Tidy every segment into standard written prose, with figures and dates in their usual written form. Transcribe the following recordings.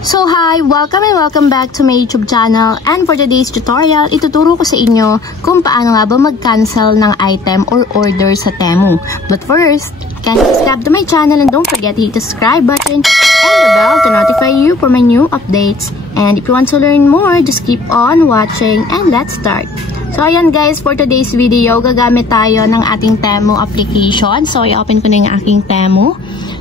So hi! Welcome and welcome back to my YouTube channel, and for today's tutorial, ituturo ko sa inyo kung paano nga ba mag-cancel ng item or order sa Temu. But first, can you subscribe to my channel and don't forget to hit the subscribe button and the bell to notify you for my new updates. And if you want to learn more, just keep on watching and let's start. So ayan guys, for today's video, gagamit tayo ng ating Temu application. So i-open ko na yung aking Temu.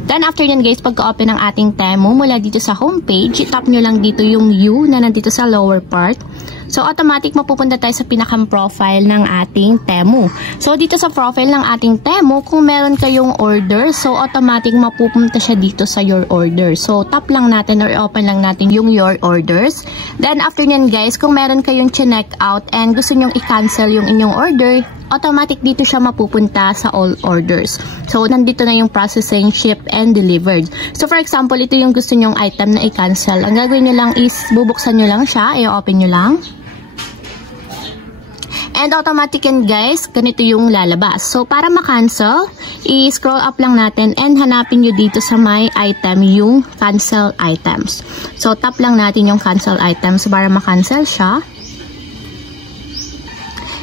Then after yan guys, pagka-open ng ating Temu, mula dito sa homepage, i-tap nyo lang dito yung U na nandito sa lower part. So automatic mapupunta tayo sa pinakang profile ng ating Temu. So dito sa profile ng ating Temu, kung meron kayong order, so automatic mapupunta siya dito sa your order. So tap lang natin or open lang natin yung your orders. Then after yan guys, kung meron kayong chinek out and gusto nyong i-cancel yung inyong order, automatic dito siya mapupunta sa all orders. So, nandito na yung processing, ship, and delivered. So, for example, ito yung gusto nyong item na i-cancel. Ang gagawin nyo lang is, bubuksan nyo lang siya, i-open nyo lang. And automatic yan guys, ganito yung lalabas. So, para ma-cancel, i-scroll up lang natin and hanapin nyo dito sa my item yung cancel items. So, tap lang natin yung cancel items para ma-cancel siya.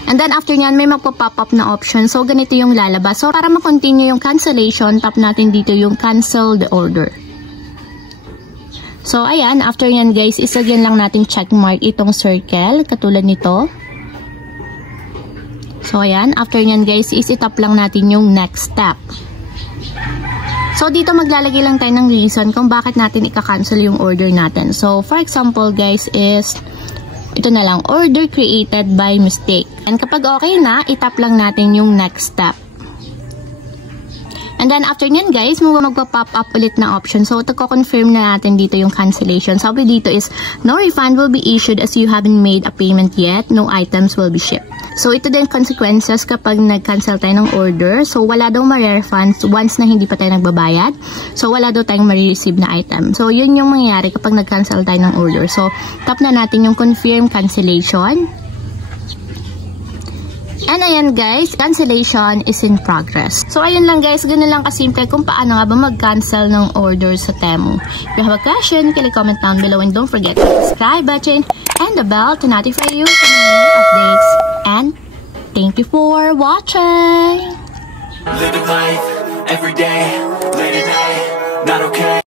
And then after nyan, may magpo-pop up na option. So, ganito yung lalabas. So, para ma-continue yung cancellation, tap natin dito yung cancel the order. So, ayan. After nyan guys, isagyan lang natin checkmark itong circle. Katulad nito. So, ayan. After nyan guys, is-tap lang natin yung next step. So, dito maglalagay lang tayo ng reason kung bakit natin ika-cancel yung order natin. So, for example guys is, ito na lang, order created by mistake. And kapag okay na, itap lang natin yung next step. And then after nyan guys, magpa-pop up ulit na option. So, confirm na natin dito yung cancellation. Sabi dito is, no refund will be issued as you haven't made a payment yet. No items will be shipped. So, ito din consequences kapag nag-cancel tayo ng order. So, wala daw ma-refund once na hindi pa tayo nagbabayad. So, wala daw tayong ma-receive na item. So, yun yung mangyayari kapag nag-cancel tayo ng order. So, tap na natin yung confirm cancellation. And ayan guys, cancellation is in progress. So, ayun lang guys, ganun lang kasimple kung paano nga ba mag-cancel ng order sa Temu. If you have a question, comment down below and don't forget to hit the subscribe button and the bell to notify you for my new updates. And thank you for watching. Living life every day, late at night, not okay.